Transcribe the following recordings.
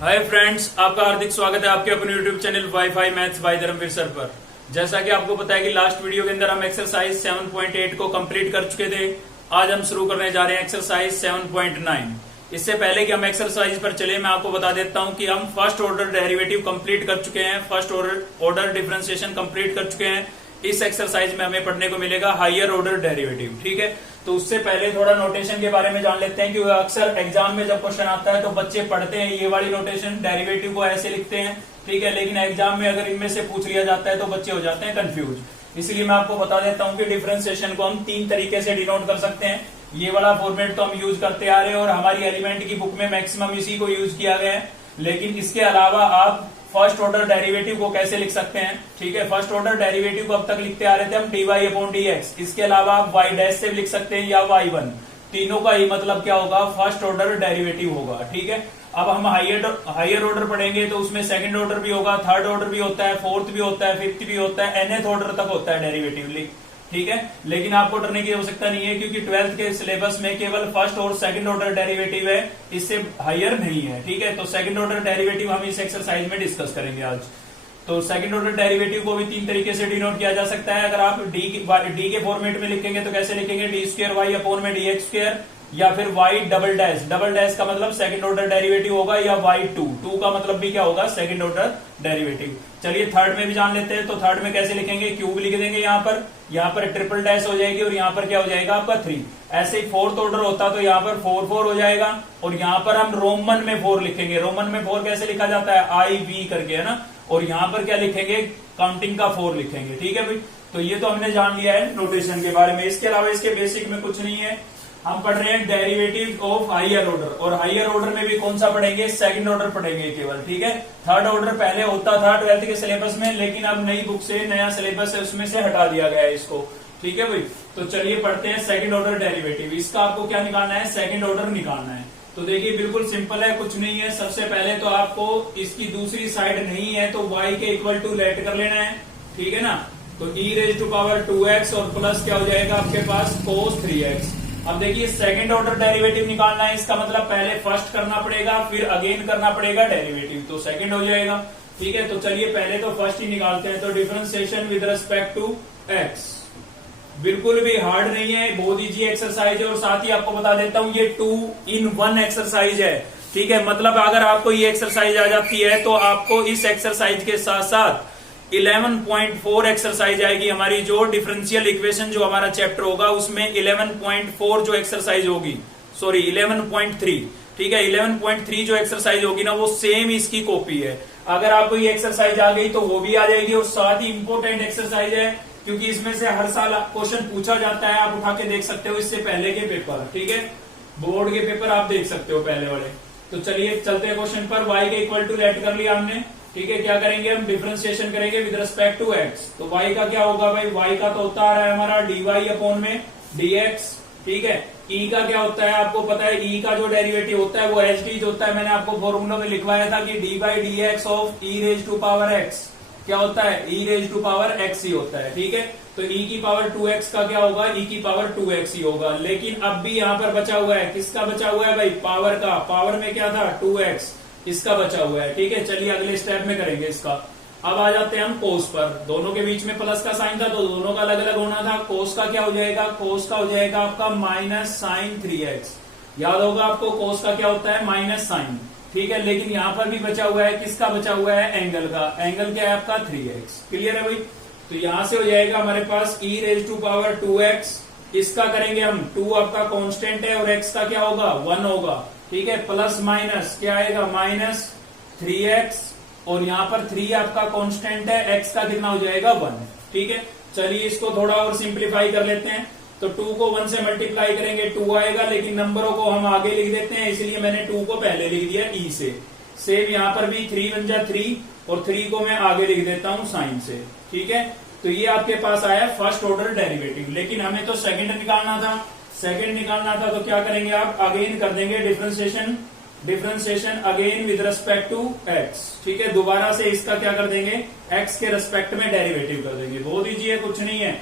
Hi friends, आपका हार्दिक स्वागत है आपके अपने YouTube channel WiFi maths by Dharmveer sir पर। जैसा कि आपको पता है कि लास्ट वीडियो के अंदर हम एक्सरसाइज 7.8 को कंप्लीट कर चुके थे। आज हम शुरू करने जा रहे हैं एक्सरसाइज 7.9। इससे पहले कि हम एक्सरसाइज पर चले, मैं आपको बता देता हूं कि हम फर्स्ट ऑर्डर डेरिवेटिव कंप्लीट कर चुके हैं, फर्स्ट ऑर्डर डिफरेंशिएशन कंप्लीट कर चुके हैं। इस एक्सरसाइज में हमें पढ़ने को मिलेगा हायर ऑर्डर डेरिवेटिव। ठीक है, तो उससे पहले थोड़ा नोटेशन के बारे में जान लेते हैं, क्योंकि अक्सर एग्जाम में जब क्वेश्चन आता है तो बच्चे पढ़ते हैं ये वाली नोटेशन, डेरिवेटिव को ऐसे लिखते हैं। ठीक है, लेकिन एग्जाम में अगर इनमें से पूछ लिया जाता है तो बच्चे हो जाते हैं कंफ्यूज। इसलिए मैं आपको बता देता हूं कि डिफरेंशिएशन को हम 3 तरीके से डिनोट कर सकते हैं। ये वाला फॉर्मेट तो हम यूज करते आ रहे हैं और हमारी एलिमेंट की बुक में मैक्सिमम इसी को यूज किया गया है। लेकिन इसके अलावा आप फर्स्ट ऑर्डर डेरिवेटिव को कैसे लिख सकते हैं? ठीक है, फर्स्ट ऑर्डर डेरिवेटिव को अब तक लिखते आ रहे थे हम dy/dx। इसके अलावा आप y डैश से भी लिख सकते हैं या y1। तीनों का ही मतलब क्या होगा? फर्स्ट ऑर्डर डेरिवेटिव होगा। ठीक है, अब हम हायर ऑर्डर पढ़ेंगे तो उसमें सेकंड ऑर्डर भी होगा, थर्ड ऑर्डर भी होता है, फोर्थ भी होता है, फिफ्थ भी होता है, nth ऑर्डर तक होता है डेरिवेटिव। ठीक है, लेकिन आपको डरने की आवश्यकता नहीं है, क्योंकि 12th के सिलेबस में केवल फर्स्ट और सेकंड ऑर्डर डेरिवेटिव है, इससे हायर नहीं है। ठीक है, तो सेकंड ऑर्डर डेरिवेटिव हम इस एक्सरसाइज में डिस्कस करेंगे आज। तो सेकंड ऑर्डर डेरिवेटिव को भी 3 तरीके से डिनोट किया जा सकता है। अगर आप डी के फॉर्मेट में लिखेंगे तो कैसे लिखेंगे? d2y/dx2, या फिर y डबल डैश का मतलब सेकंड ऑर्डर डेरिवेटिव होगा, या y2 का मतलब भी क्या होगा? Second order derivative. चलिए थर्ड में भी जान लेते हैं। तो थर्ड में कैसे लिखेंगे? क्यूब लिख देंगे, यहाँ पर ट्रिपल डैश हो जाएगी और यहाँ पर क्या हो जाएगा? आपका 3। ऐसे ही फोर्थ ऑर्डर होता तो यहाँ पर 4 हो जाएगा और यहाँ पर हम रोमन में 4 लिखेंगे। रोमन में 4 कैसे लिखा जाता है? IV करके, है ना। और यहाँ पर क्या लिखेंगे? काउंटिंग का 4 लिखेंगे। ठीक है भाई, तो ये तो हमने जान लिया है नोटेशन के बारे में। इसके अलावा इसके बेसिक में कुछ नहीं है। हम पढ़ रहे हैं डेरिवेटिव ऑफ हायर ऑर्डर, और हायर ऑर्डर में भी कौन सा पढ़ेंगे? सेकंड ऑर्डर पढ़ेंगे केवल। ठीक है, थर्ड ऑर्डर पहले होता था 12th के सिलेबस में, लेकिन अब नई बुक से नया सिलेबस है उसमें से हटा दिया गया है इसको। ठीक है भाई, तो चलिए पढ़ते हैं सेकंड ऑर्डर डेरिवेटिव। इसका आपको क्या निकालना है? सेकंड ऑर्डर निकालना है। तो देखिए बिल्कुल सिंपल है, कुछ नहीं है। सबसे पहले तो आपको इसकी दूसरी साइड नहीं है तो y के इक्वल टू लेट कर लेना है। ठीक है ना, तो e⁻²x और प्लस क्या हो जाएगा आपके पास? cos 3x। अब देखिए सेकंड ऑर्डर डेरिवेटिव निकालना है, इसका मतलब पहले फर्स्ट करना पड़ेगा फिर अगेन करना पड़ेगा डेरिवेटिव, तो सेकंड हो जाएगा। ठीक है, तो चलिए पहले तो फर्स्ट ही निकालते हैं। तो differentiation with respect to x बिल्कुल भी हार्ड नहीं है, बहुत इजी एक्सरसाइज है। और साथ ही आपको बता देता हूं ये 2 in 1 एक्सरसाइज है। ठीक है, मतलब अगर आपको ये एक्सरसाइज आ जाती है तो आपको इस एक्सरसाइज के साथ साथ 11.4 एक्सरसाइज आएगी हमारी, जो डिफरेंशियल इक्वेशन जो हमारा चैप्टर होगा उसमें 11.4 जो एक्सरसाइज होगी, सॉरी 11.3। ठीक है, 11.3 जो एक्सरसाइज होगी ना वो सेम इसकी कॉपी है। अगर आपको ये एक्सरसाइज आ गई तो वो भी आ जाएगी। और साथ ही इंपॉर्टेंट एक्सरसाइज है, क्योंकि इसमें से हर साल क्वेश्चन पूछा जाता है। आप उठा के देख सकते हो इससे पहले के पेपर। ठीक है, बोर्ड के पेपर आप देख सकते हो पहले वाले। तो चलिए चलते हैं क्वेश्चन पर। y के इक्वल टू लेट कर लिया हमने। ठीक है, क्या करेंगे हम? डिफरेंशिएशन करेंगे विद रिस्पेक्ट टू x। तो y का क्या होगा भाई? y का तो होता आ रहा है हमारा dy/dx। ठीक है, e का क्या होता है? आपको पता है e का जो डेरिवेटिव होता है वो hd होता है। मैंने आपको फॉर्मूला में लिखवाया था कि dy/dx ऑफ e⁻x क्या होता है? e⁻x ही होता है। ठीक है, तो e की पावर 2x का क्या होगा? e की पावर 2x ही होगा। लेकिन अब भी यहाँ पर बचा हुआ है, किसका बचा हुआ है भाई? पावर का। पावर में क्या था? 2x, इसका बचा हुआ है। ठीक है, चलिए अगले स्टेप में करेंगे इसका। अब आ जाते हैं हम कोस पर। दोनों के बीच में प्लस का साइन था तो दोनों का अलग अलग होना था। कोस का क्या हो जाएगा? कोस का हो जाएगा आपका -sin3x। याद होगा आपको कोस का क्या होता है? Minus sine. ठीक है, लेकिन यहां पर भी बचा हुआ है, किसका बचा हुआ है? एंगल का। एंगल क्या है आपका? 3x। क्लियर है भाई? तो यहां से हो जाएगा हमारे पास e⁻²x। इसका करेंगे हम, 2 आपका कांस्टेंट है और x का क्या होगा? 1 होगा। ठीक है, प्लस माइनस क्या आएगा? -3x, और यहाँ पर 3 आपका कांस्टेंट है, x का कितना हो जाएगा? 1। ठीक है, चलिए इसको थोड़ा और सिंप्लीफाई कर लेते हैं। तो 2 को 1 से मल्टीप्लाई करेंगे 2 आएगा, लेकिन नंबरों को हम आगे लिख देते हैं, इसलिए मैंने 2 को पहले लिख दिया e से। सेम यहाँ पर भी 3 बन जा 3, और 3 को मैं आगे लिख देता हूं साइन से। ठीक है, तो ये आपके पास आया फर्स्ट ऑर्डर डेरिवेटिव। लेकिन हमें तो सेकंड निकालना था। सेकंड निकालना था तो क्या करेंगे आप? अगेन कर देंगे differentiation again with respect to x। ठीक है, दोबारा से इसका क्या कर देंगे? x के रिस्पेक्ट में डेरिवेटिव कर देंगे। बहुत इजी है, कुछ नहीं है।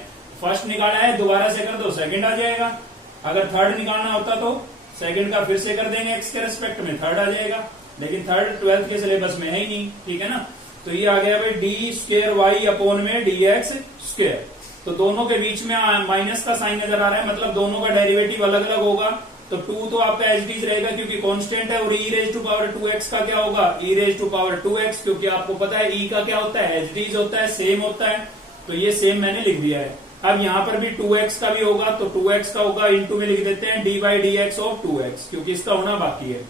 फर्स्ट निकाला है, दोबारा से कर दो, सेकंड आ जाएगा। अगर थर्ड निकालना होता तो सेकंड का फिर से कर देंगे x के रिस्पेक्ट में, थर्ड आ जाएगा। लेकिन थर्ड 12th के सिलेबस में है ही नहीं, ठीक है ना। तो ये आ गया भाई डी स्क्वायर वाई अपॉन में डी एक्स स्क्वायर। तो दोनों के बीच में माइनस का साइन नजर आ रहा है, मतलब दोनों का डेरिवेटिव अलग अलग होगा। तो 2 तो आपका एज इट इज रहेगा क्योंकि कांस्टेंट है, और ई रेज टू पावर 2x का क्या होगा, ई रेज टू पावर 2x, क्योंकि आपको पता है ई का क्या होता है, एज इट इज होता है, सेम होता है। तो ये सेम मैंने लिख दिया है। अब यहाँ पर भी 2x का भी होगा, तो 2x का होगा इंटू में लिख देते हैं D by d x of 2x, क्योंकि इसका होना बाकी है।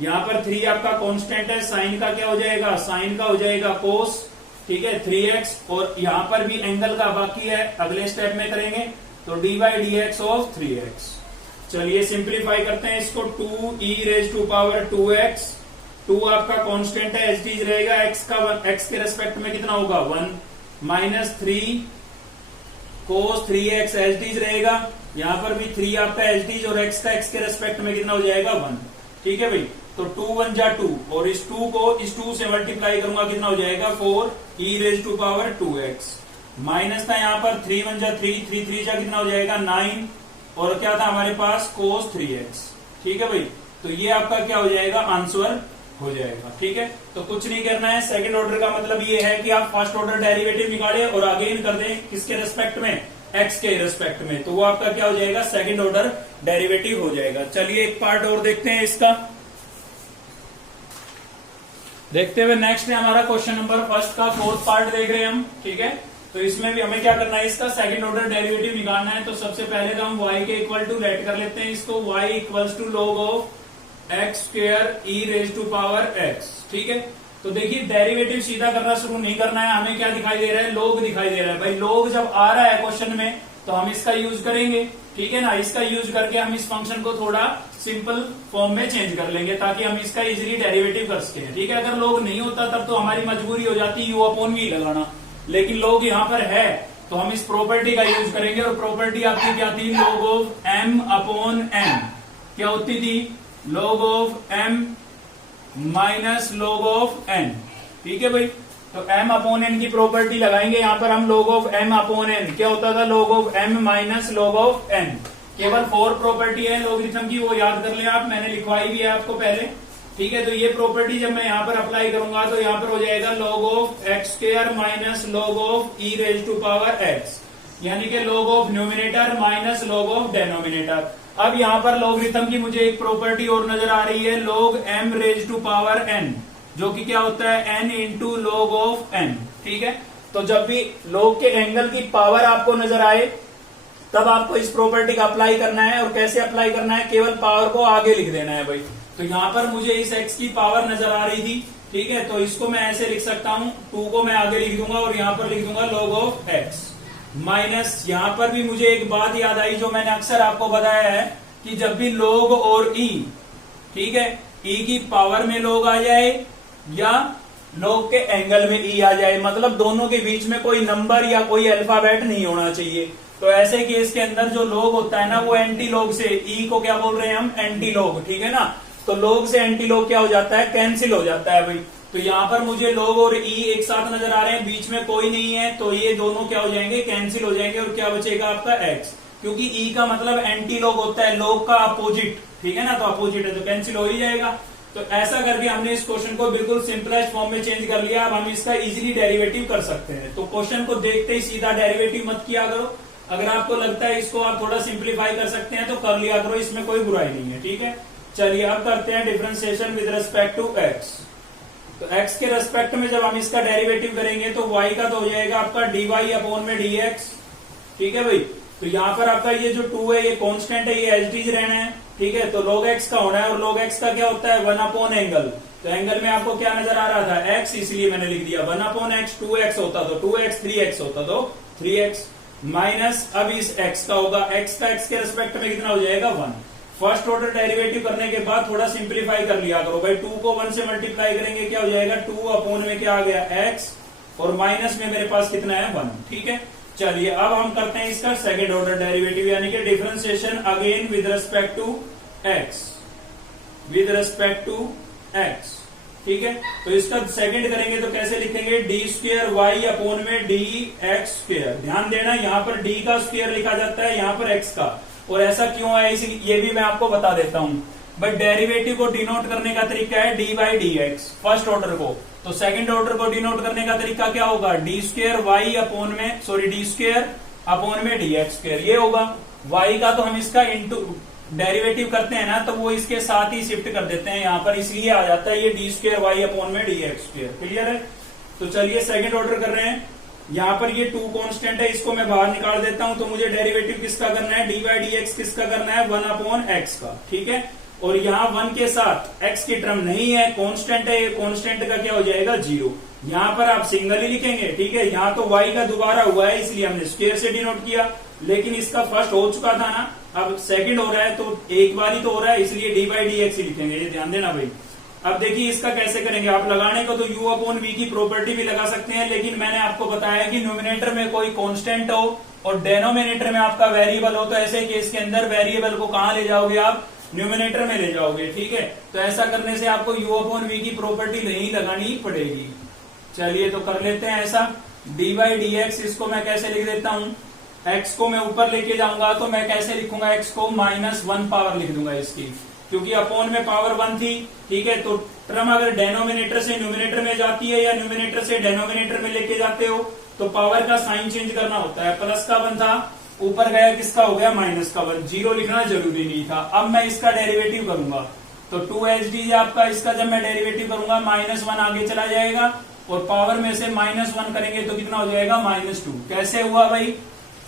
यहाँ पर 3 आपका कांस्टेंट है, साइन का क्या हो जाएगा, साइन का हो जाएगा कोस, ठीक है 3x, और यहाँ पर भी एंगल का बाकी है, अगले स्टेप में करेंगे। तो D by d x of 3x। चलिए सिंप्लीफाई करते हैं इसको, 2 ई रेज टू पावर 2x, 2 आपका कांस्टेंट है, एज इट इज रहेगा, x के रेस्पेक्ट में कितना होगा 1, minus 3 cos 3x as it is रहेगा। यहाँ पर भी 3 आपका एज इट इज, और x का x के रेस्पेक्ट में कितना हो जाएगा 1, ठीक है भाई। तो 2 1 जा 2, और इस 2 को इस 2 से मल्टीप्लाई करूंगा, कितना हो जाएगा 4 e raise to power 2x, minus था यहाँ पर 3 1 जा 3, 3 3 जा कितना हो जाएगा 9, और क्या था हमारे पास कोस 3x, ठीक है भाई। तो ये आपका क्या हो जाएगा, आंसर हो जाएगा, ठीक है। तो कुछ नहीं करना है, सेकंड ऑर्डर का मतलब ये है कि आप फर्स्ट ऑर्डर डेरिवेटिव निकालें और अगेन कर दें किसके रेस्पेक्ट में, x के रेस्पेक्ट में, तो वो आपका क्या हो जाएगा, सेकंड ऑर्डर डेरिवेटिव हो जाएगा। चलिए एक पार्ट और देखते हैं इसका। देखते हुए नेक्स्ट है हमारा क्वेश्चन नंबर फर्स्ट का फोर्थ पार्ट देख रहे हैं हम, ठीक है। तो इसमें भी हमें क्या करना है, इसका सेकंड ऑर्डर डेरिवेटिव निकालना है। तो सबसे पहले तो हम y के इक्वल टू लेट कर लेते हैं इसको, y equals to log of x square e raise to power x, ठीक है। तो देखिए डेरिवेटिव सीधा करना शुरू नहीं करना है, हमें क्या दिखाई दे रहा है, log दिखाई दे रहा है भाई। log जब आ रहा है क्वेश्चन में तो हम इसका यूज करेंगे, ठीक है ना। इसका यूज करके हम इस फंक्शन को थोड़ा सिंपल फॉर्म में चेंज कर लेंगे ताकि हम इसका इजीली डेरिवेटिव कर सकें, ठीक है। अगर log नहीं होता तब तो हमारी मजबूरी हो जाती u अपॉन v लगाना, लेकिन log यहाँ पर है तो हम इस प्रॉपर्टी का यूज करेंगे। और प्रॉपर्टी आपकी क्या थी, log of m upon n क्या होती थी, log of m minus log of n, ठीक है भाई। तो m अपॉन n की प्रॉपर्टी लगाएंगे, यहाँ पर हम log of m upon n क्या होता था, log of m minus log of n। केवल 4 प्रॉपर्टी है लॉगरिथम की, वो याद कर ले आप, मैंने लिखवाई भी है आपको पहले, ठीक है। तो ये प्रॉपर्टी जब मैं यहाँ पर अप्लाई करूंगा तो यहाँ पर हो जाएगा log of x square minus log of e raise to power x, यानी कि log of numerator minus log of denominator. अब यहाँ पर लॉगरिथम की मुझे एक प्रॉपर्टी और नजर आ रही है, log m raise to power n, जो कि क्या होता है n into log of n, ठीक है। तो जब भी log के एंगल की पावर आपको नजर आए तब आपको इस प्रॉपर्टी का अप्लाई करना है। और कैसे अप्लाई करना है, केवल पावर को आगे लिख देना है भाई। तो यहाँ पर मुझे इस x की पावर नजर आ रही थी, ठीक है। तो इसको मैं ऐसे लिख सकता हूँ, 2 को मैं आगे लिख दूंगा और यहाँ पर लिख दूंगा log ऑफ x माइनस। यहाँ पर भी मुझे एक बात याद आई जो मैंने अक्सर आपको बताया है कि जब भी log और e, ठीक है, e की पावर में log आ जाए या log के एंगल में e आ जाए, मतलब दोनों के बीच में कोई नंबर या कोई अल्फाबेट नहीं होना चाहिए। तो ऐसे केस के अंदर जो log होता है ना, वो एंटी log से, e को क्या बोल रहे हैं हम, एंटी log, ठीक है ना। तो log से एंटी log क्या हो जाता है, कैंसिल हो जाता है भाई। तो यहाँ पर मुझे log और e एक साथ नजर आ रहे हैं, बीच में कोई नहीं है, तो ये दोनों क्या हो जाएंगे, कैंसिल हो जाएंगे। और क्या बचेगा आपका x, क्योंकि e का मतलब एंटी log होता है, log का अपोजिट, ठीक है ना। तो अपोजिट है तो कैंसिल हो ही जाएगा। तो ऐसा करके हमने इस क्वेश्चन को बिल्कुल सिंपलेस्ट फॉर्म में चेंज कर लिया। अब हम इसका इजीली डेरिवेटिव कर सकते हैं। तो क्वेश्चन को देखते ही सीधा डेरिवेटिव मत किया करो, अगर आपको लगता है इसको आप थोड़ा सिंप्लीफाई कर सकते हैं तो कर लिया करो, इसमें कोई बुराई नहीं है, ठीक है। चलिए अब करते हैं differentiation with respect to x। तो x के रेस्पेक्ट में जब हम इसका डेरिवेटिव करेंगे तो y का तो हो जाएगा आपका dy अपॉन में dx, ठीक है भाई। तो यहाँ पर आपका ये जो 2 है ये कांस्टेंट है, ये एज इट इज रहना है, ठीक है। तो log x का होना है, और log x का क्या होता है 1 अपॉन एंगल। तो एंगल में आपको क्या नजर आ रहा था, x, इसलिए मैंने लिख दिया 1 अपॉन x। 2x होता तो 2x, 3x होता तो 3x माइनस, अब इस x का होगा, x का x के रेस्पेक्ट में कितना हो जाएगा 1। फर्स्ट ऑर्डर डेरिवेटिव करने के बाद थोड़ा सिंप्लीफाई कर लिया करो भाई। 2 को 1 से मल्टीप्लाई करेंगे क्या हो जाएगा, 2 अपॉन में क्या आ गया x, और माइनस में मेरे पास कितना है 1, ठीक है। चलिए अब हम करते हैं इसका सेकेंड ऑर्डर डेरिवेटिव, यानी कि differentiation again with respect to x, with respect to x, ठीक है। तो इसका सेकंड करेंगे तो कैसे लिखेंगे, डी स्क्वायर वाई अपॉन में डी एक्स स्क्वायर। ध्यान देना यहाँ पर d का स्क्वायर लिखा जाता है, यहाँ पर x का, और ऐसा क्यों है ये भी मैं आपको बता देता हूँ। बट डेरिवेटिव को डिनोट करने का तरीका है D by d x first order को। तो सेकंड ऑर्डर को डिनोट करने का तरीका क्या होगा, डी स्क्वेयर वाई अपॉन में डी स्क्वेयर अपॉन में डी एक्स स्क्वेयर, ये होगा। वाई का तो हम इसका इंटू डेरिवेटिव करते हैं ना, तो वो इसके साथ ही शिफ्ट कर देते हैं यहाँ पर, इसलिए आ जाता है ये डी स्क्वेयर वाई अपॉन में डी एक्स स्क्वेयर। क्लियर है। तो चलिए सेकंड ऑर्डर कर रहे हैं। यहाँ पर ये 2 कांस्टेंट है, इसको मैं बाहर निकाल देता हूं। तो मुझे डेरिवेटिव किसका करना है, डी बाई डी एक्स किसका करना है, 1 अपॉन एक्स का। ठीक है। और यहाँ 1 के साथ एक्स की टर्म नहीं है, कांस्टेंट है, ये कांस्टेंट का क्या हो जाएगा 0। यहाँ पर आप सिंगल ही लिखेंगे। ठीक है। यहाँ तो y का दोबारा हुआ है इसलिए हमने स्क्वायर से डिनोट किया, लेकिन इसका फर्स्ट हो चुका था ना, अब सेकंड हो रहा है तो एक बार ही तो हो रहा है, इसलिए डी बाई डी एक्स ही लिखेंगे, ये ध्यान देना भाई। अब देखिए इसका कैसे करेंगे, आप लगाने को तो u अपॉन v की प्रॉपर्टी भी लगा सकते हैं, लेकिन मैंने आपको बताया कि न्यूमिनेटर में कोई कांस्टेंट हो और डेनोमिनेटर में आपका वेरिएबल हो, तो ऐसे केस के अंदर वेरिएबल को कहां ले जाओगे आप, न्यूमिनेटर में ले जाओगे। ठीक है। तो ऐसा करने से आपको u अपॉन v की प्रॉपर्टी नहीं लगानी पड़ेगी। चलिए तो कर लेते हैं ऐसा। डी बाई डी एक्स, इसको मैं कैसे लिख देता हूं, x को मैं ऊपर लेके जाऊंगा तो मैं कैसे लिखूंगा, x को -1 पावर लिख दूंगा इसकी, क्योंकि अपॉन में पावर 1 थी। ठीक है। तो टर्म अगर डेनोमिनेटर से न्यूमिनेटर में जाती है या न्यूमिनेटर से डेनोमिनेटर में लेके जाते हो तो पावर का साइन चेंज करना होता है। प्लस का 1 था, ऊपर गया किसका हो गया, माइनस का 1, 0 लिखना जरूरी नहीं था। अब मैं इसका डेरिवेटिव करूंगा तो 2hd आपका, इसका जब मैं डेरिवेटिव करूंगा -1 आगे चला जाएगा और पावर में से -1 करेंगे तो कितना हो जाएगा, -2। कैसे हुआ भाई,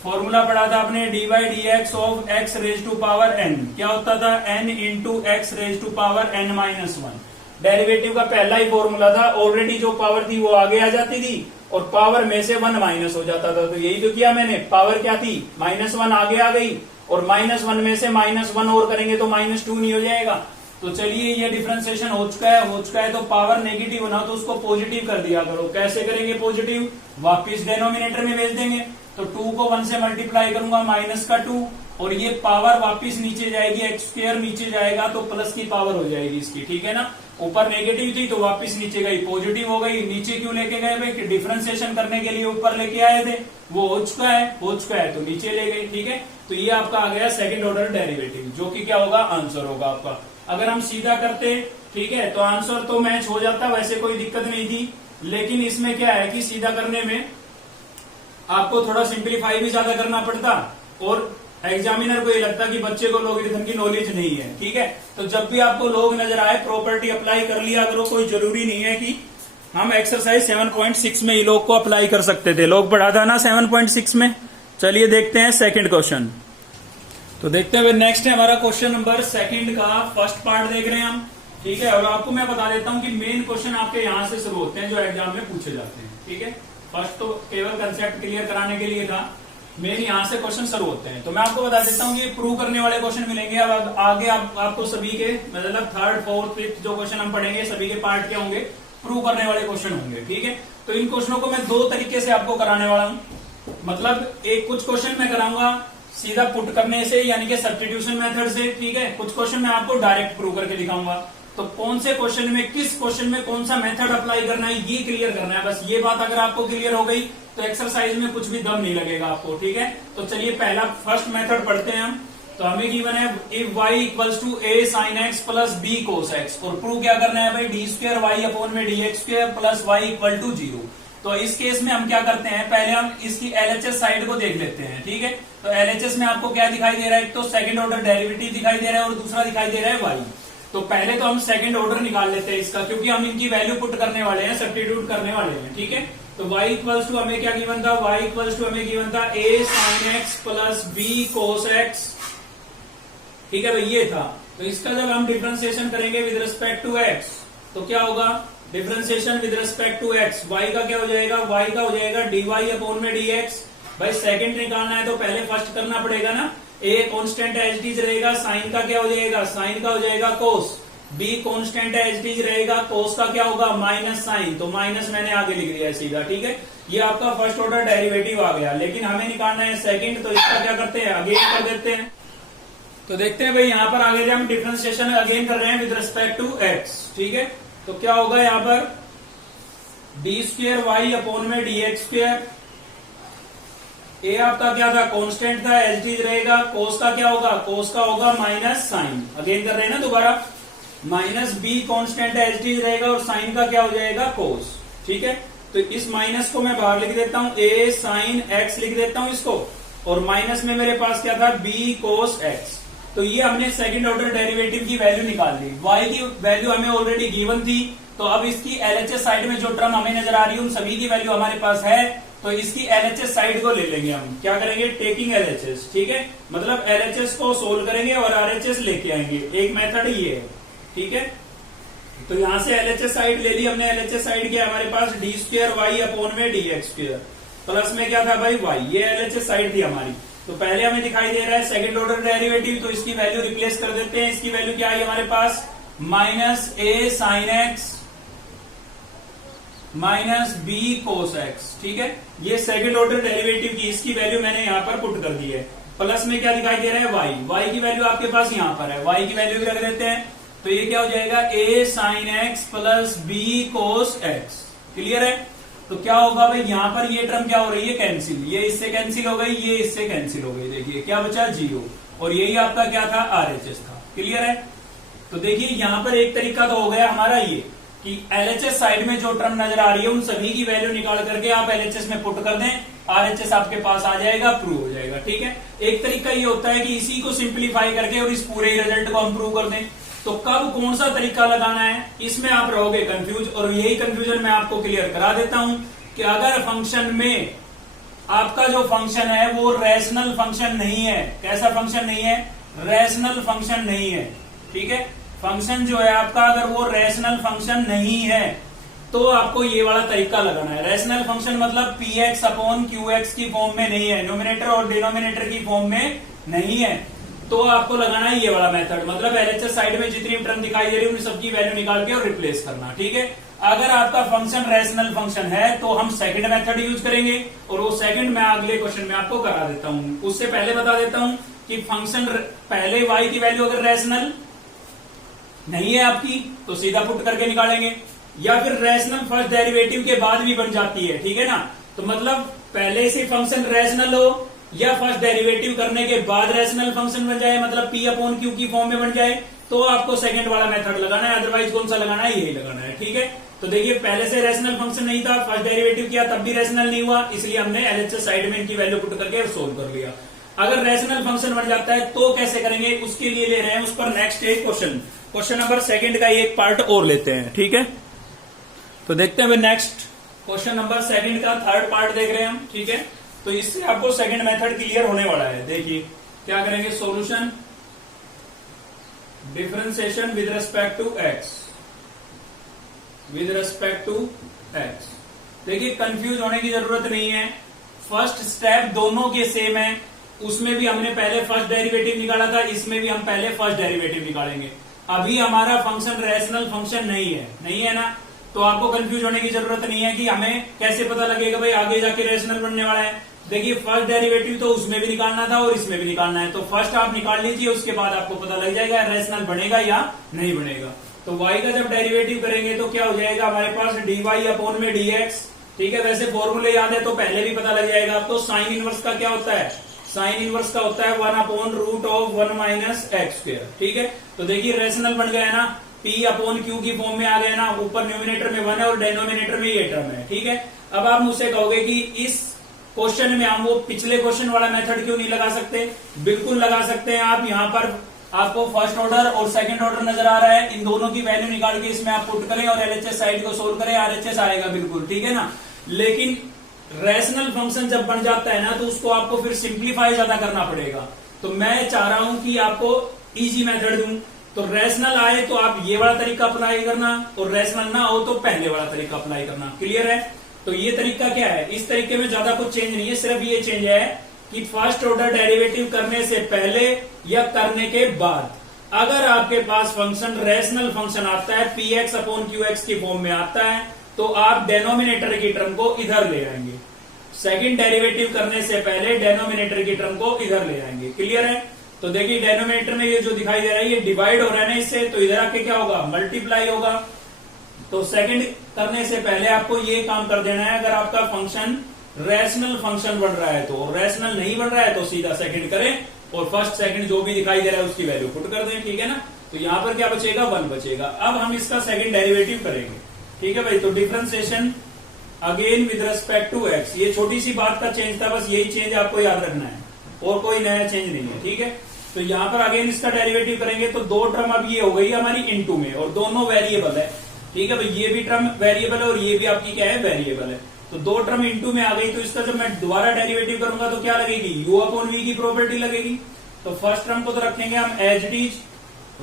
फॉर्मूला पढ़ा था आपने, d by d x of x raise to power n, क्या होता था, n into x raise to power n-1। Derivative का पहला ही फॉर्मूला था, ऑलरेडी जो पावर थी वो आगे आ जाती थी और पावर में से 1 माइनस हो जाता था। तो यही तो किया मैंने, पावर क्या थी, -1 आगे आ गई और -1 में से -1 और करेंगे तो -2 नहीं हो जाएगा। तो चलिए ये डिफरेंशिएशन हो चुका है तो पावर नेगेटिव होना तो उसको पॉजिटिव कर दिया करो। कैसे करेंगे पॉजिटिव, वापिस डेनोमिनेटर में भेज देंगे। तो 2 को 1 से मल्टीप्लाई करूंगा -2 और ये पावर वापिस नीचे जाएगी, एक्स स्क्वायर नीचे जाएगा तो प्लस की पावर हो जाएगी इसकी। ठीक है ना। ऊपर नेगेटिव थी तो वापिस नीचे गई, पॉजिटिव हो गई। नीचे क्यों लेके गए भाई, कि डिफरेंशिएशन करने के लिए ऊपर लेके आए थे, वो हो चुका है तो नीचे ले गए। ठीक है। तो ये आपका आ गया सेकंड ऑर्डर डेरिवेटिव, जो कि क्या होगा, आंसर होगा आपका। अगर हम सीधा करते, ठीक है, तो आंसर तो मैच हो जाता, वैसे कोई दिक्कत नहीं थी। लेकिन इसमें क्या है कि सीधा करने में आपको थोड़ा सिंप्लीफाई भी ज्यादा करना पड़ता और एग्जामिनर को ये लगता कि बच्चे को लॉगरिथम की नॉलेज नहीं है। ठीक है। तो जब भी आपको लॉग नजर आए प्रॉपर्टी अप्लाई कर लिया करो, कोई जरूरी नहीं है कि हम एक्सरसाइज 7.6 में ये लॉग को अप्लाई कर सकते थे, लॉग पढ़ा था ना 7.6 में। चलिए देखते हैं सेकंड क्वेश्चन। तो देखते हैं नेक्स्ट है हमारा क्वेश्चन नंबर सेकंड का फर्स्ट पार्ट देख रहे हैं हम। ठीक है। और आपको मैं बता देता हूं कि मेन क्वेश्चन आपके यहां से शुरू होते हैं जो एग्जाम में पूछे जाते हैं। ठीक है। फर्स्ट तो केवल कंसेप्ट क्लियर कराने के लिए था, मेन यहाँ से क्वेश्चन शुरू होते हैं। तो मैं आपको बता देता हूँ कि प्रूव करने वाले क्वेश्चन मिलेंगे। अब आगे आपको सभी के मतलब 3rd 4th 5th जो क्वेश्चन हम पढ़ेंगे सभी के पार्ट क्या होंगे, प्रूव करने वाले क्वेश्चन होंगे। ठीक है। तो इन क्वेश्चनों को मैं 2 तरीके से आपको कराने वाला हूँ। मतलब एक कुछ क्वेश्चन मैं कराऊंगा सीधा पुट करने से, यानी कि सब्स्टिट्यूशन मेथड से। ठीक है। कुछ क्वेश्चन मैं आपको डायरेक्ट प्रूव करके दिखाऊंगा। तो कौन से क्वेश्चन में, किस क्वेश्चन में कौन सा मेथड अप्लाई करना है ये क्लियर करना है। बस ये बात अगर आपको क्लियर हो गई तो एक्सरसाइज में कुछ भी दम नहीं लगेगा आपको। ठीक है। तो चलिए पहला फर्स्ट मेथड पढ़ते हैं हम। तो हमें गिवन है if y equals to a sin x plus b cos x, और प्रूव क्या करना है भाई, डी स्क्वायर वाई अपॉन में d x square plus y equal to 0। तो इस केस में हम क्या करते हैं, पहले हम इसकी LHS साइड को देख लेते हैं। ठीक है। तो LHS में आपको क्या दिखाई दे रहा है, एक तो सेकंड ऑर्डर डेरिवेटिव दिखाई दे रहा है और दूसरा दिखाई दे रहा है y। तो पहले तो हम सेकंड ऑर्डर निकाल लेते हैं इसका, क्योंकि हम इनकी वैल्यू पुट करने वाले हैं, सब्स्टिट्यूट करने वाले हैं। ठीक है। तो y इक्वल्स टू हमें क्या गिवन था, y इक्वल्स टू हमें गिवन था a sin x plus b cos x। ठीक है भाई, ये था। तो इसका जब हम डिफरेंशिएशन करेंगे विद रिस्पेक्ट टू x तो क्या होगा, differentiation with respect to x, y का क्या हो जाएगा, y का हो जाएगा dy अपॉन में dx। भाई सेकंड निकालना है तो पहले फर्स्ट करना पड़ेगा ना। a constant as it is रहेगा, साइन का क्या हो जाएगा, साइन का हो जाएगा cos। b कांस्टेंट है एज इट इज रहेगा, cos का क्या होगा माइनस साइन, तो माइनस मैंने आगे लिख दिया सीधा। ठीक है। ये आपका फर्स्ट ऑर्डर डेरिवेटिव आ गया। लेकिन हमें निकालना है सेकंड, तो इसका क्या करते हैं, अगेन कर देते हैं। तो देखते हैं भाई यहाँ पर आगे हम डिफरेंशिएशन अगेन कर रहे हैं विद रिस्पेक्ट टू x। ठीक है। तो क्या होगा यहाँ पर डी स्क्वेयर वाई अपॉन में डी एक्स स्क्वेयर ए आपका क्या था, कांस्टेंट था, एज रहेगा। कोस का क्या होगा, कोस का होगा माइनस साइन, अगेन कर रहे हैं ना दोबारा, माइनस बी कांस्टेंट है, एज रहेगा, और साइन का क्या हो जाएगा, कोस। ठीक है, तो इस माइनस को मैं बाहर लिख देता हूं, ए साइन एक्स लिख देता हूं इसको, और माइनस में मेरे पास क्या था, बी कोस एक्स। तो ये हमने सेकंड ऑर्डर डेरिवेटिव की वैल्यू निकाल ली। y की वैल्यू हमें ऑलरेडी गिवन थी, तो अब इसकी एलएचएस साइड में जो टर्म हमें नजर आ रही है उन सभी की वैल्यू हमारे पास है, तो इसकी एलएचएस साइड को ले लेंगे हम। क्या करेंगे, टेकिंग एलएचएस। ठीक है, मतलब एलएचएस को सोल्व करेंगे और आरएचएस लेके आएंगे। एक मेथड ये है। ठीक है, तो यहां से एलएचएस साइड ले ली हमने। एलएचएस साइड क्या हमारे पास, डी स्क्र वाई अपॉन में डी एक्स स्क्र, प्लस में क्या था भाई वाई। ये एलएचएस साइड थी हमारी। तो पहले हमें दिखाई दे रहा है सेकंड ऑर्डर डेरिवेटिव, तो इसकी वैल्यू रिप्लेस कर देते हैं। इसकी वैल्यू क्या आई हमारे पास, minus A sine x minus B cos x. ठीक है, ये सेकंड ऑर्डर डेरिवेटिव की इसकी वैल्यू मैंने यहां पर पुट कर दी है। प्लस में क्या दिखाई दे रहा है, वाई। वाई की वैल्यू आपके पास यहां पर है, वाई की वैल्यू भी रख देते हैं। तो ये क्या हो जाएगा, A sine x plus B cos x. Clear है, तो क्या होगा भाई, यहां पर ये टर्म क्या हो रही है, कैंसिल। ये इससे कैंसिल हो गई, ये इससे कैंसिल हो गई। देखिए क्या बचा, 0, और यही आपका क्या था, आरएचएस था। क्लियर है, तो देखिए यहां पर एक तरीका तो हो गया हमारा ये कि एलएचएस साइड में जो टर्म नजर आ रही है उन सभी की वैल्यू निकाल करके आप एलएचएस में पुट कर दें, आरएचएस आपके पास आ जाएगा, प्रूव हो जाएगा। ठीक है, एक तरीका ये होता है कि इसी को सिंप्लीफाई करके और इस पूरे रिजल्ट को हम प्रूव कर दें। तो कब कौन सा तरीका लगाना है, इसमें आप रहोगे कंफ्यूज, और यही कंफ्यूजन मैं आपको क्लियर करा देता हूं कि अगर फंक्शन में आपका जो फंक्शन है वो रैशनल फंक्शन नहीं है। कैसा फंक्शन नहीं है, रैशनल फंक्शन नहीं है। ठीक है, फंक्शन जो है आपका अगर वो रैशनल फंक्शन नहीं है तो आपको ये वाला तरीका लगाना है। रैशनल फंक्शन मतलब P x upon Q x की फॉर्म में नहीं है, नोमिनेटर और डिनोमिनेटर की फॉर्म में नहीं है, तो आपको लगाना है ये वाला मेथड। मतलब एलएचएस साइड में जितनी टर्म दिखाई दे रही है उन सबकी वैल्यू निकाल के और रिप्लेस करना। ठीक है, अगर आपका फंक्शन रैशनल फंक्शन है तो हम सेकंड मेथड यूज करेंगे, और वो सेकंड मैं अगले क्वेश्चन में आपको करा देता हूं। उससे पहले बता देता हूं कि फंक्शन पहले y की वैल्यू अगर रैशनल नहीं है आपकी तो सीधा पुट करके निकालेंगे, या फिर रैशनल फर्स्ट डेरिवेटिव के बाद भी बन जाती है। ठीक है ना, तो मतलब पहले से फंक्शन रैशनल हो या फर्स्ट डेरिवेटिव करने के बाद रैशनल फंक्शन बन जाए, मतलब पी अपॉन क्यू की फॉर्म में बन जाए, तो आपको सेकंड वाला मेथड लगाना है। अदरवाइज कौन सा लगाना है, यही लगाना है। ठीक है, तो देखिए पहले से रैशनल फंक्शन नहीं था, फर्स्ट डेरिवेटिव किया तब भी रैशनल नहीं हुआ, इसलिए हमने एलएचएस साइड में इनकी वैल्यू पुट करके सोल्व कर लिया। अगर रैशनल फंक्शन बन जाता है तो कैसे करेंगे, उसके लिए ले रहे हैं उस पर नेक्स्ट एक क्वेश्चन नंबर सेकंड का एक पार्ट और लेते हैं। ठीक है, तो देखते हैं नेक्स्ट क्वेश्चन नंबर सेकंड का थर्ड पार्ट देख रहे हैं हम। ठीक है, तो इससे आपको सेकंड मेथड क्लियर होने वाला है। देखिए क्या करेंगे, solution differentiation with respect to x, with respect to x. देखिए कंफ्यूज होने की जरूरत नहीं है, फर्स्ट स्टेप दोनों के सेम है। उसमें भी हमने पहले फर्स्ट डेरिवेटिव निकाला था, इसमें भी हम पहले फर्स्ट डेरिवेटिव निकालेंगे। अभी हमारा फंक्शन रैशनल फंक्शन नहीं है ना, तो आपको कंफ्यूज होने की जरूरत नहीं है कि हमें कैसे पता लगेगा भाई आगे जाके रैशनल बनने वाला है। देखिए फर्स्ट डेरिवेटिव तो उसमें भी निकालना था और इसमें भी निकालना है, तो फर्स्ट आप निकाल लीजिए, उसके बाद आपको पता लग जाएगा रैशनल बनेगा या नहीं बनेगा। तो y का जब डेरिवेटिव करेंगे तो क्या हो जाएगा हमारे पास, dy अपॉन में dx। ठीक है, वैसे फॉर्मूले याद है तो पहले भी पता लग जाएगा आपको। साइन इनवर्स का क्या होता है, साइन इनवर्स का होता है 1 upon root of 1 minus x square. ठीक है, तो देखिए रैशनल बन गया ना, P अपॉन क्यू की फॉर्म में आ गया ना, ऊपर न्यूमिनेटर में 1 है और डिनोमिनेटर में ये टर्म है। ठीक है, अब आप मुझसे कहोगे कि इस क्वेश्चन में हम वो पिछले क्वेश्चन वाला मेथड क्यों नहीं लगा सकते, बिल्कुल लगा सकते हैं आप। यहाँ पर आपको फर्स्ट ऑर्डर और सेकंड ऑर्डर नजर आ रहा है, इन दोनों की वैल्यू निकाल के इसमें आप पुट करें और एलएचएस साइड को सोल्व करें, आरएचएस आएगा बिल्कुल। ठीक है ना, लेकिन रैशनल फंक्शन जब बन जाता है ना तो उसको आपको फिर सिंप्लीफाई ज्यादा करना पड़ेगा। तो मैं चाह रहा हूं कि आपको इजी मेथड दूं, तो रैशनल आए तो आप ये वाला तरीका अप्लाई करना, और रैशनल ना हो तो पहले वाला तरीका अप्लाई करना। क्लियर है, तो ये तरीका क्या है, इस तरीके में ज्यादा कुछ चेंज नहीं है, सिर्फ ये चेंज है कि फर्स्ट ऑर्डर डेरिवेटिव करने से पहले या करने के बाद अगर आपके पास फंक्शन रैशनल फंक्शन आता है, P x upon Q x की फॉर्म में आता है, तो आप डेनोमिनेटर की टर्म को इधर ले आएंगे। सेकंड डेरिवेटिव करने से पहले डेनोमिनेटर की टर्म को इधर ले आएंगे। क्लियर है, तो देखिए डेनोमिनेटर में ये जो दिखाई दे रहा है ये डिवाइड हो रहा है ना इससे, तो इधर आके क्या होगा, मल्टीप्लाई होगा। तो सेकंड करने से पहले आपको ये काम कर देना है, अगर आपका फंक्शन रैशनल फंक्शन बन रहा है तो, रैशनल नहीं बन रहा है तो सीधा सेकंड करें और फर्स्ट सेकंड जो भी दिखाई दे रहा है उसकी वैल्यू पुट कर दें, ठीक है ना। तो यहाँ पर क्या बचेगा, 1 बचेगा। अब हम इसका सेकंड डेरिवेटिव करेंगे, ठीक है भाई। तो differentiation again with respect to x, ये छोटी सी बात का चेंज था, बस यही चेंज आपको याद रखना है और कोई नया चेंज नहीं है, ठीक है। तो यहाँ पर अगेन इसका डेरिवेटिव करेंगे तो 2 टर्म अब ये हो गई हमारी इनटू में और दोनों वेरिएबल है, ठीक है भाई। ये भी टर्म वेरिएबल है और ये भी आपकी क्या है, वेरिएबल है। तो 2 टर्म इनटू में आ गई तो इसका जब मैं दोबारा डेरिवेटिव करूंगा तो क्या लगेगी, u अपॉन v की प्रॉपर्टी लगेगी। तो फर्स्ट टर्म को तो रखेंगे हम as it is,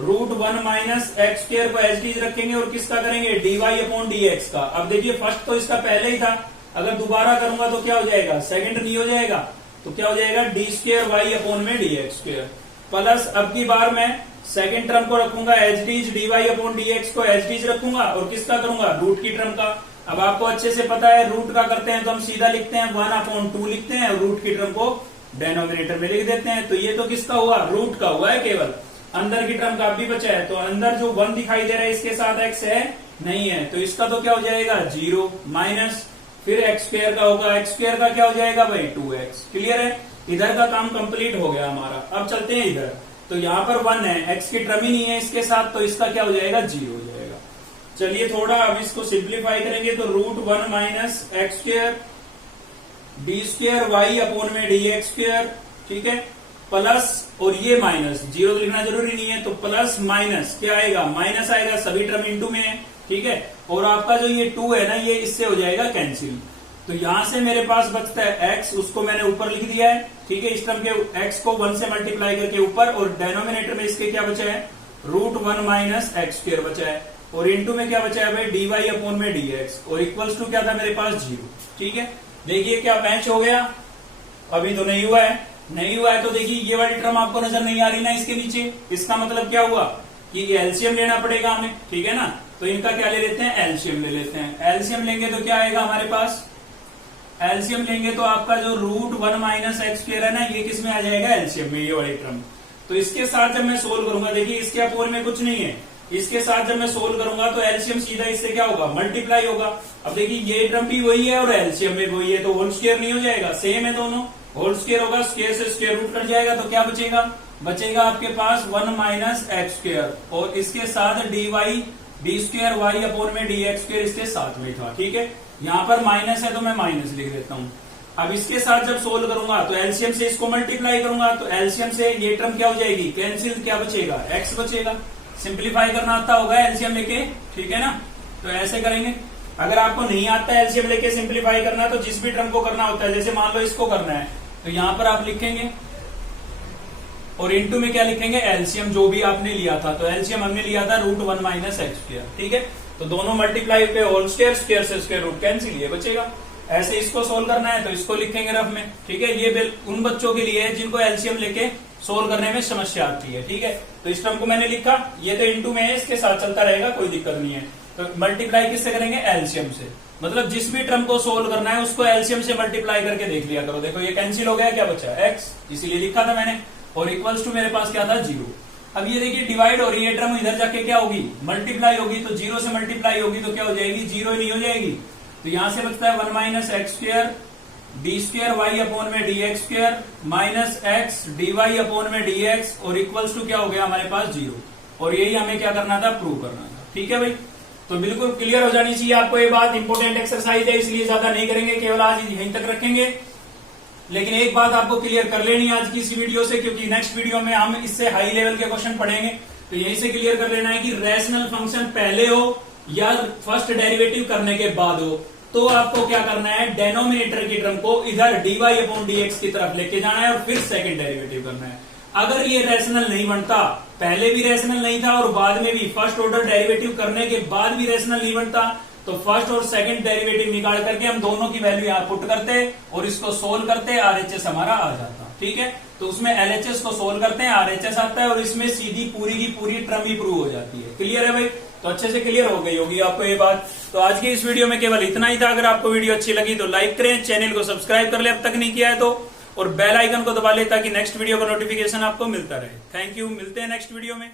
√1 minus x square को एज इट इज रखेंगे और किसका करेंगे, dy अपॉन dx का। अब देखिए फर्स्ट तो इसका पहले ही था, अगर दोबारा करूंगा तो क्या हो जाएगा, सेकंड नहीं हो जाएगा तो क्या हो जाएगा, d2y अपॉन में dx स्क्वायर प्लस अब की बार मैं सेकंड टर्म को रखूंगा as it is, dy upon dx को एज इट इज रखूंगा और किसका करूंगा, रूट की टर्म का। अब आपको अच्छे से पता है रूट का करते हैं तो हम सीधा लिखते हैं 1/2 लिखते हैं और रूट की टर्म को डिनोमिनेटर में लिख देते हैं। तो ये तो किसका हुआ, रूट का हुआ है केवल, अंदर की टर्म का भी बचा है। तो अंदर जो 1 दिखाई दे रहा है इसके साथ x है नहीं है, तो इसका तो क्या हो जाएगा 0 माइनस फिर एक्स स्क्वायर का होगा, एक्स स्क्वायर का क्या हो जाएगा भाई 2x। क्लियर है, इधर का काम कंप्लीट हो गया हमारा। अब चलते हैं इधर, तो यहाँ पर 1 है, x की टर्म ही नहीं है इसके साथ, तो इसका क्या हो जाएगा 0 हो जाएगा। चलिए थोड़ा अब इसको सिंप्लीफाई करेंगे तो √1 minus x square d2y upon में dx स्क्वायर, ठीक है, प्लस और ये माइनस, 0 तो लिखना जरूरी नहीं है तो प्लस माइनस क्या आएगा, माइनस आएगा, सभी टर्म इनटू में है, ठीक है। और आपका जो ये 2 है ना ये इससे हो जाएगा कैंसिल। तो यहां से मेरे पास बचता है x, उसको मैंने ऊपर लिख दिया है, ठीक है। इस टर्म के x को 1 से मल्टीप्लाई करके ऊपर और डिनोमिनेटर में इसके क्या बचा है, √1 माइनस एक्स स्क्वायर बचा है और इनटू में क्या बचा है भाई dy अपॉन में dx और इक्वल्स टू क्या था मेरे पास 0, ठीक है। देखिए क्या मैच हो गया, अभी तो नहीं हुआ है, नहीं हुआ है तो देखिए ये वाली टर्म आपको नजर नहीं आ रही ना इसके नीचे, इसका मतलब क्या हुआ कि एलसीएम लेना पड़ेगा हमें, ठीक है ना। तो इनका क्या ले लेते हैं, एलसीएम ले लेते हैं। एलसीएम लेंगे तो क्या आएगा हमारे पास, एलसीएम लेंगे तो आपका जो √1 माइनस एक्स स्क्वायर है ना ये किस में आ जाएगा, एलसीएम में, ये वाली टर्म। तो इसके साथ जब मैं सोल्व करूंगा, देखिए इसके अपोर में कुछ नहीं है, इसके साथ जब मैं सोल्व करूंगा तो एलसीएम सीधा इससे क्या होगा, मल्टीप्लाई होगा। अब देखिए ये टर्म भी वही है और एलसीएम में वही है, तो होल स्क्वायर नहीं हो जाएगा, सेम है दोनों, होल स्क्वायर होगा, स्क्वायर से स्क्वायर रूट कट जाएगा तो क्या बचेगा, बचेगा आपके पास 1 माइनस एक्स स्क्वायर और इसके साथ d2y अपॉन में dx स्क्वायर इसके साथ में था, ठीक है। यहाँ पर माइनस है तो मैं माइनस लिख देता हूँ। अब इसके साथ जब सोल्व करूंगा तो एलसीएम से इसको मल्टीप्लाई करूंगा तो एलसीएम से ये टर्म क्या हो जाएगी, कैंसिल, क्या बचेगा, x बचेगा। सिंप्लीफाई करना आता होगा एलसीएम लेके, ठीक है ना। तो ऐसे करेंगे, अगर आपको नहीं आता है एलसीएम लेके सिंप्लीफाई करना तो जिस भी टर्म को करना होता है, जैसे मान लो इसको करना है तो यहाँ पर आप लिखेंगे और इनटू में क्या लिखेंगे, एलसीएम जो भी आपने लिया था। तो एलसीएम हमने लिया था √1 माइनस एक्स स्क्वायर, ठीक है। तो दोनों मल्टीप्लाई पे होल स्क्वायर, स्क्वायर से स्क्वायर रूट कैंसिल, ये बचेगा। ऐसे इसको सोल्व करना है तो इसको लिखेंगे रफ में, ठीक है। ये उन बच्चों के लिए है जिनको एलसीएम लेके सोल्व करने में समस्या आती है, ठीक है। तो इस टर्म को मैंने लिखा, ये तो इनटू में है, इसके साथ चलता रहेगा, कोई दिक्कत नहीं है। तो मल्टीप्लाई किससे करेंगे, एलसीएम से, मतलब जिस भी टर्म को सोल्व करना है उसको एलसीएम से मल्टीप्लाई करके देख लिया करो। देखो ये कैंसिल हो गया, क्या बचा, x, इसीलिए लिखा था मैंने, और इक्वल्स टू मेरे पास क्या था 0। अब ये देखिए डिवाइड हो रही है टर्म, इधर जाके क्या होगी, मल्टीप्लाई होगी, तो 0 से मल्टीप्लाई होगी तो क्या हो जाएगी, 0 ही नहीं हो जाएगी। तो यहां से बचता है 1 minus x square d2y upon में dx square minus x dy upon में dx और इक्वल्स टू क्या हो गया हमारे पास 0। और यही हमें क्या करना था, प्रूव करना था, ठीक है भाई। तो बिल्कुल क्लियर हो जानी चाहिए आपको ये बात, इंपॉर्टेंट एक्सरसाइज है इसलिए ज्यादा नहीं करेंगे, केवल आज यहीं तक रखेंगे। लेकिन एक बात आपको क्लियर कर लेनी है आज की इस वीडियो से, क्योंकि नेक्स्ट वीडियो में हम इससे हाई लेवल के क्वेश्चन पढ़ेंगे। तो यहीं से क्लियर कर लेना है कि रैशनल फंक्शन पहले हो या फर्स्ट डेरिवेटिव करने के बाद हो, तो आपको क्या करना है, डेनोमिनेटर की टर्म को इधर dy अपॉन dx की तरफ लेके जाना है और फिर सेकंड डेरिवेटिव करना है। अगर ये रैशनल नहीं बनता, पहले भी रैशनल नहीं था और बाद में भी फर्स्ट ऑर्डर डेरिवेटिव करने के बाद भी रैशनल नहीं बनता, तो फर्स्ट और सेकंड डेरिवेटिव निकाल करके हम दोनों की वैल्यू यहाँ पुट करते और इसको सोल्व करते, आरएचएस हमारा आ जाता, ठीक है। तो उसमें एलएचएस को सोल्व करते हैं, आरएचएस आता है और इसमें सीधी पूरी की पूरी टर्म ही प्रूव हो जाती है। क्लियर है भाई, तो अच्छे से क्लियर हो गई होगी आपको ये बात। तो आज की इस वीडियो में केवल इतना ही था। अगर आपको वीडियो अच्छी लगी तो लाइक करें, चैनल को सब्सक्राइब कर ले अब तक नहीं किया है तो, और बेल आइकन को दबा ले ताकि नेक्स्ट वीडियो का नोटिफिकेशन आपको मिलता रहे। थैंक यू, मिलते हैं नेक्स्ट वीडियो में।